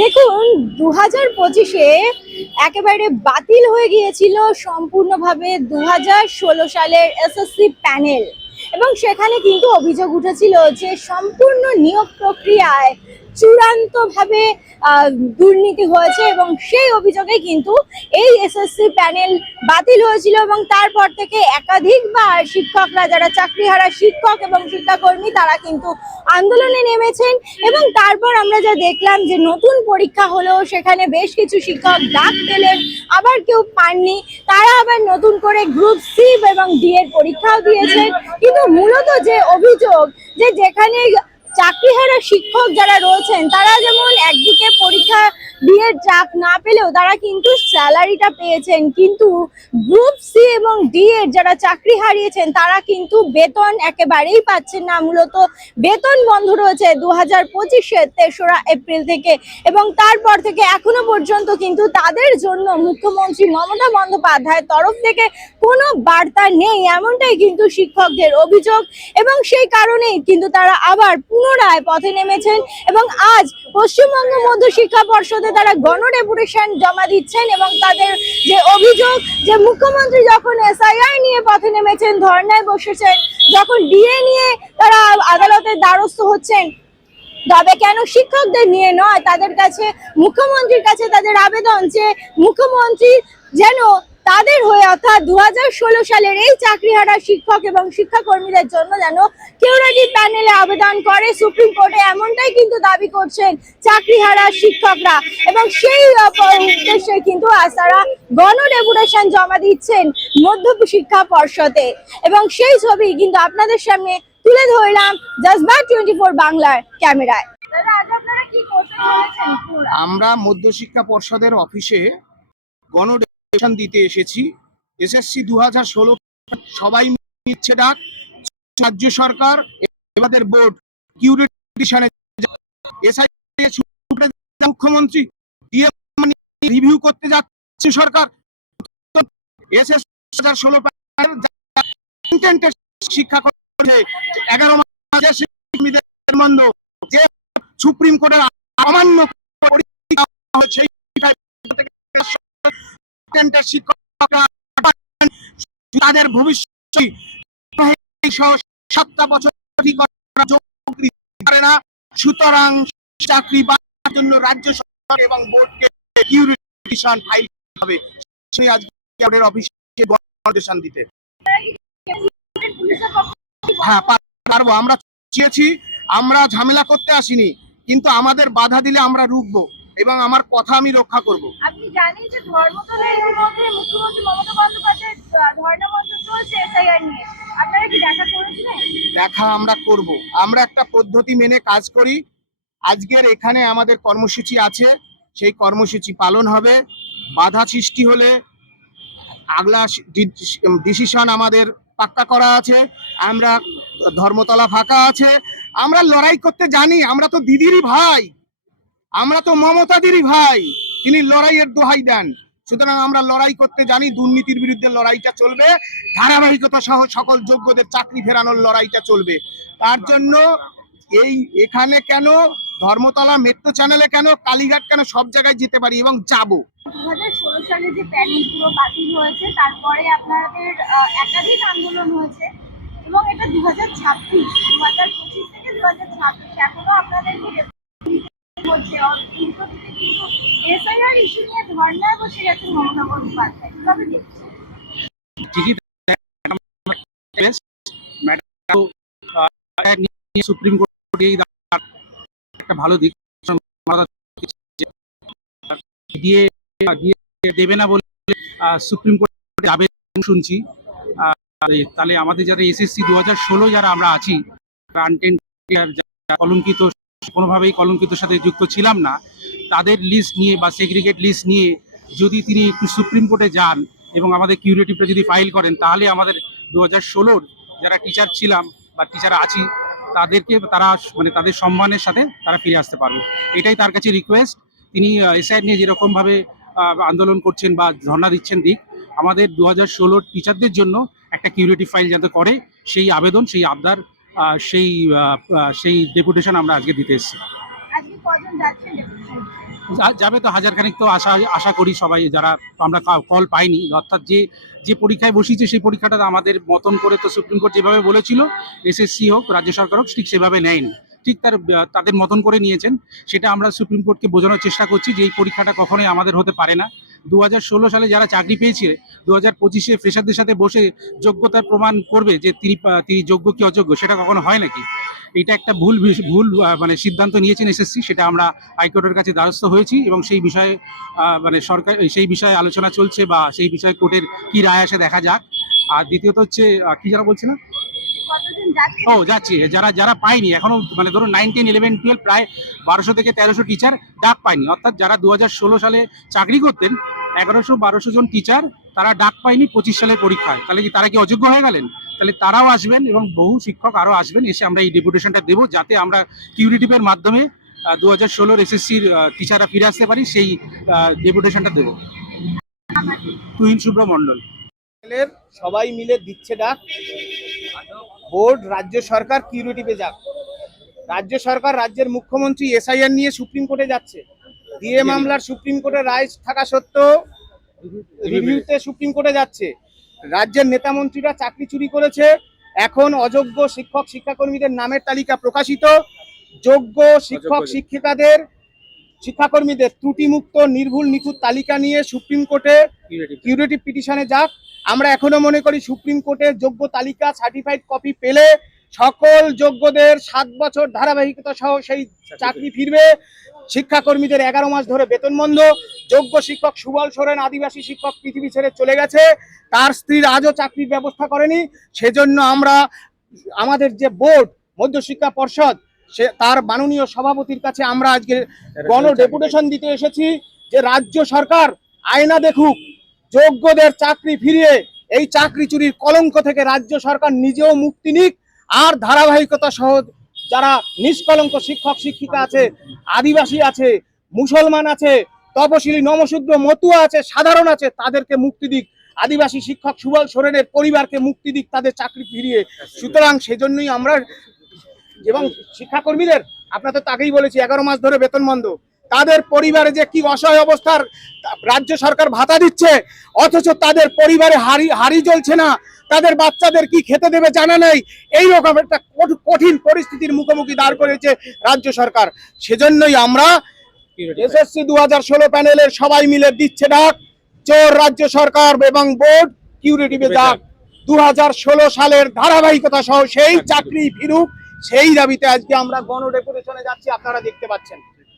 দেখুন, 2025-এ একেবারে বাতিল হয়ে গিয়েছিল সম্পূর্ণভাবে 2016 সালের এসএসসি প্যানেল। এবং সেখানে কিন্তু অভিযোগ উঠেছিল যে সম্পূর্ণ নিয়োগ প্রক্রিয়ায় চূড়ান্তভাবে দুর্নীতি হয়েছে, এবং সেই অভিযোগে কিন্তু এই এসএসসি প্যানেল বাতিল হয়েছিল। এবং তারপর থেকে একাধিকবার শিক্ষকরা, যারা চাকরিহারা শিক্ষক এবং শিক্ষাকর্মী, তারা কিন্তু আন্দোলনে নেমেছেন। এবং তারপর আমরা যা দেখলাম যে নতুন পরীক্ষা হলো, সেখানে বেশ কিছু শিক্ষক ডাক পেলেন, আবার কেউ পাননি, তারা আবার নতুন করে গ্রুপ সি এবং ডি এর পরীক্ষাও দিয়েছেন। কিন্তু মূলত যে অভিযোগ, যে যেখানে চাকরিহারা শিক্ষক যারা রয়েছেন, তারা যেমন একদিকে পরীক্ষা দিয়ে চাক না পেলেও তারা কিন্তু স্যালারিটা পেয়েছেন, কিন্তু গ্রুপ সি এবং ডি এর যারা চাকরি হারিয়েছেন তারা কিন্তু বেতন একেবারেই পাচ্ছেন না। মূলত বেতন বন্ধ রয়েছে 2025-এর 3রা এপ্রিল থেকে, এবং তারপর থেকে এখনো পর্যন্ত কিন্তু তাদের জন্য মুখ্যমন্ত্রী মমতা বন্দ্যোপাধ্যায়ের তরফ থেকে কোনো বার্তা নেই, এমনটাই কিন্তু শিক্ষকদের অভিযোগ। এবং সেই কারণেই কিন্তু তারা আবার পুনরায় পথে নেমেছেন, এবং আজ পশ্চিমবঙ্গ মধ্য শিক্ষা পর্ষদে তারা গণডেপুটেশন জমা দিচ্ছেন। এবং তাদের যে অভিযোগ, যে মুখ্যমন্ত্রী যখন এসআইআর নিয়ে পথে নেমেছেন, ধর্নায় বসেছেন, যখন ডিএ নিয়ে তারা আদালতের দ্বারস্থ হচ্ছেন, তবে কেন শিক্ষকদের নিয়ে নয়? তাদের কাছে, মুখ্যমন্ত্রীর কাছে তাদের আবেদন যে মুখ্যমন্ত্রী যেন তাদের হয়ে, অর্থাৎ 2016 সালের এই চাকরিহারা শিক্ষক এবং শিক্ষাকর্মীদের জন্য যেন কিউরেটিভ প্যানেলে আবেদন করে সুপ্রিম কোর্টে, এমনটাই কিন্তু দাবি করছেন চাকরিহারা শিক্ষকরা। এবং সেই উদ্দেশ্যে কিন্তু আজ তারা গণডেপুটেশন জমা দিচ্ছেন মধ্য শিক্ষা পর্ষদে। এবং সেই ছবি কিন্তু আপনাদের সামনে তুলে ধরলাম জজবাত 24 বাংলার ক্যামেরায়। আমরা মধ্যশিক্ষা পর্ষদের অফিসে গণডেপুটেশন দিতে এসেছি। এসএসসি 2016 সবাই নিচ্ছে ডাক, রাজ্য সরকার এবাদের বোর্ড কিউরেটিশনে মুখ্যমন্ত্রী রিভিউ করতে যাচ্ছে সরকার। এসএসসি 2016 শিক্ষা করছে 11 মাসের বন্ধ, যে সুপ্রিম কোর্টের অমান্য শিক্ষকরা তাদের ভবিষ্যৎ 7 বছর না, সুতরাং চাকরি পাওয়ার জন্য রাজ্য সরকার এবং বোর্ডকে কিউরেটিশন ফাইল হবে। সেই আজকে অফিসে গণডেপুটেশন দিতে। হ্যাঁ পারবো, আমরা চেয়েছি, আমরা ঝামেলা করতে আসিনি, কিন্তু আমাদের বাধা দিলে আমরা রুখবো এবং আমার কথা আমি রক্ষা করব। আপনি জানেন যে ধর্মতলায় ইতিমধ্যে মুখ্যমন্ত্রী মমতা বন্দ্যোপাধ্যায়ের ধর্ণা মঞ্চ চলছে এসআইআর নিয়ে, আপনারা কি দেখা করেছিলেন? দেখা আমরা করব, আমরা একটা পদ্ধতি মেনে কাজ করি। আজকের এখানে আমাদের কর্মসূচি আছে, সেই কর্মসূচি পালন হবে। বাধা সৃষ্টি হলে আগলা ডিসিশন আমাদের পাক্কা করা আছে। আমরা ধর্মতলা ফাঁকা আছে, আমরা লড়াই করতে জানি। আমরা তো দিদিরই ভাই, আমরা তো মমতা দিদির ভাই, তিনি লড়াইয়ের দোহাই দেন। সুতরাং আমরা লড়াই করতে জানি, দুর্নীতির বিরুদ্ধে লড়াইটা চলবে, ধারাবাহিকতা সহ সকল যোগ্যদের চাকরি ফেরানোর লড়াইটা চলবে। তার জন্য এখানে কেন, ধর্মতলা মেট্রো চ্যানেলে কেন, কালীঘাট কেন, সব জায়গায় যেতে পারি এবং যাব। 2016 সালে যে প্যানেল পুরো বাতিল হয়েছে, তারপরে আপনাদের একাধিক আন্দোলন হয়েছে, এবং এটা 2026 থেকে 2026 এখনো আপনাদের হচ্ছে। কিন্তু এসআইআর ইস্যু নিয়ে ধর্নায় বসে গেছে মমতা বন্দ্যোপাধ্যায়, কিভাবে দেখছেন? ঠিকই, সুপ্রিম কোর্ট একটা ভালো দিক দিয়ে দেবে না বলে সুপ্রিম কোর্টে আবেদন শুনছি। তাহলে আমাদের যারা এসএসসি 2016 যারা আমরা আছি, কলঙ্কিত, কোনোভাবেই কলঙ্কিত সাথে যুক্ত ছিলাম না, তাদের লিস্ট নিয়ে বা সেগ্রিগেট লিস্ট নিয়ে যদি তিনি একটু সুপ্রিম কোর্টে যান এবং আমাদের কিউরেটিভটা যদি ফাইল করেন, তাহলে আমাদের 2016 যারা টিচার ছিলাম বা টিচার আছি তাদেরকে, তারা মানে তাদের সম্মানের সাথে তারা ফিরে আসতে পারবে। এটাই তার কাছে রিকোয়েস্ট। তিনি এসআইআর নিয়ে যেরকমভাবে আন্দোলন করছেন বা ধর্ণা দিচ্ছেন দিক, আমাদের 2016 টিচারদের জন্য একটা কিউরেটিভ ফাইল যাতে করে, সেই আবেদন, সেই আবদার, সেই ডেপুটেশন আমরা আজকে দিতে এসেছি। যাবে তো হাজারখানেক, তো আশা আশা করি সবাই, যারা আমরা কল পাইনি, অর্থাৎ যে যে পরীক্ষায় বসিয়েছে সেই পরীক্ষাটা আমাদের মতন করে তো সুপ্রিম কোর্ট যেভাবে বলেছিল এসএসসি হোক রাজ্য সরকার হোক ঠিক সেভাবে নেয়নি, ঠিক তাদের মতন করে নিয়েছেন। সেটা আমরা সুপ্রিম কোর্টকে বোঝানোর চেষ্টা করছি যে এই পরীক্ষাটা কখনোই আমাদের হতে পারে না। 2016 সালে যারা চাকরি পেয়েছে 2025-এ ফ্রেশারদের সাথে বসে যোগ্যতার প্রমাণ করবে যে তিনি যোগ্য কি অযোগ্য, সেটা কখনো হয় নাকি? এটা একটা ভুল মানে সিদ্ধান্ত নিয়েছেন এসএসসি, সেটা আমরা হাইকোর্টের কাছে দ্বারস্থ হয়েছি এবং সেই বিষয়ে মানে সরকার সেই বিষয়ে আলোচনা চলছে, বা সেই বিষয়ে কোর্টের কি রায় আসে দেখা যাক। আর দ্বিতীয়ত হচ্ছে কি যারা বলছিলাম, কতদিন যাচ্ছে? ও যাচ্ছি, যারা যারা পায়নি এখনো, মানে ধরুন 9, 10, 11, 12 প্রায় 1200 থেকে 1300 টিচার ডাক পায়নি, অর্থাৎ যারা 2016 সালে চাকরি করতেন 1100-1200 জন টিচার, তারা ডাক পায়নি 25 সালের পরীক্ষায়। তাহলে কি তারা কি অযোগ্য হয়ে গেলেন? তাহলে তারাও আসবেন এবং বহু শিক্ষক আরও আসবেন, এসে আমরা এই ডেপুটেশনটা দেবো যাতে আমরা কিউরিটিভের মাধ্যমে 2016 এসএসসির টিচাররা ফিরে আসতে পারি, সেই ডেপুটেশনটা দেবো। তুহিন শুভ্র মণ্ডল। সবাই মিলে দিচ্ছে ডাক, বোর্ড রাজ্য সরকার কিউরিটিভে যাক। রাজ্য সরকার রাজ্যের মুখ্যমন্ত্রী এসআইআর নিয়ে সুপ্রিম কোর্টে যাচ্ছে, ডিএ মামলার সুপ্রিম কোর্টের রায় থাকা সত্ত্বেও রিভিউতে সুপ্রিম কোর্টে যাচ্ছে। রাজ্যের নেতা মন্ত্রীরা চাকরি চুরি করেছে, এখন অযোগ্য শিক্ষক শিক্ষাকর্মীদের নামের তালিকা প্রকাশিত, যোগ্য শিক্ষক শিক্ষাকর্মীদের ত্রুটিমুক্ত নির্ভুল নিখুঁত তালিকা নিয়ে সুপ্রিম কোর্টে কিউরেটিভ পিটিশনে যাক। আমরা এখনো মনে করি সুপ্রিম কোর্টের যোগ্য তালিকা সার্টিফাইড কপি পেলে সকল যোগ্যদের 7 বছর ধারাবাহিকতা সহ সেই চাকরি ফিরবে। শিক্ষাকর্মীদের 11 মাস ধরে বেতন বন্ধ। যোগ্য শিক্ষক সুবল সোরেন আদিবাসী শিক্ষক পৃথিবী ছেড়ে চলে গেছে, তার স্ত্রীর আজও চাকরির ব্যবস্থা করেনি। সেজন্য আমরা আমাদের যে বোর্ড মধ্যশিক্ষা পর্ষদ, সে তার মাননীয় সভাপতির কাছে আমরা আজকে গণ ডেপুটেশন দিতে এসেছি যে রাজ্য সরকার আয়না দেখুক, যোগ্যদের চাকরি ফিরিয়ে এই চাকরি চুরির কলঙ্ক থেকে রাজ্য সরকার নিজেও মুক্তি নিক, আর ধারাবাহিকতা সহ যারা নিষ্কলঙ্ক শিক্ষক শিক্ষিকা আছে, আদিবাসী আছে, মুসলমান আছে, তপশিলি নমশূদ্র মতুয়া আছে, সাধারণ আছে, তাদেরকে মুক্তি দিক। আদিবাসী শিক্ষক সুবল সোরেনের পরিবারকে মুক্তি দিক তাদের চাকরি ফিরিয়ে। সুতরাং সেজন্যই আমরা, এবং শিক্ষাকর্মীদের আপনার তো আগেই বলেছি 11 মাস ধরে বেতন বন্ধ, তাদের পরিবারে যে কি অসহায় অবস্থার, রাজ্য সরকার ভাতা দিচ্ছে অথচ তাদের পরিবারে হাড়ি জ্বলছে না, তাদের বাচ্চাদের কি খেতে দেবে জানা নেই। এইরকম একটা কঠিন পরিস্থিতির মুখোমুখি দাঁড় করেছে রাজ্য সরকার। সেজন্যই আমরা এসএসসি 2016 প্যানেলের সবাই মিলে দিচ্ছে ডাক, চোর রাজ্য সরকার এবং বোর্ড কিউরিটিভে ডাক। 2016 সালের ধারাবাহিকতা সহ সেই চাকরি ফিরুক, সেই দাবিতে আজকে আমরা গণ ডেপুটেশনে যাচ্ছি, আপনারা দেখতে পাচ্ছেন।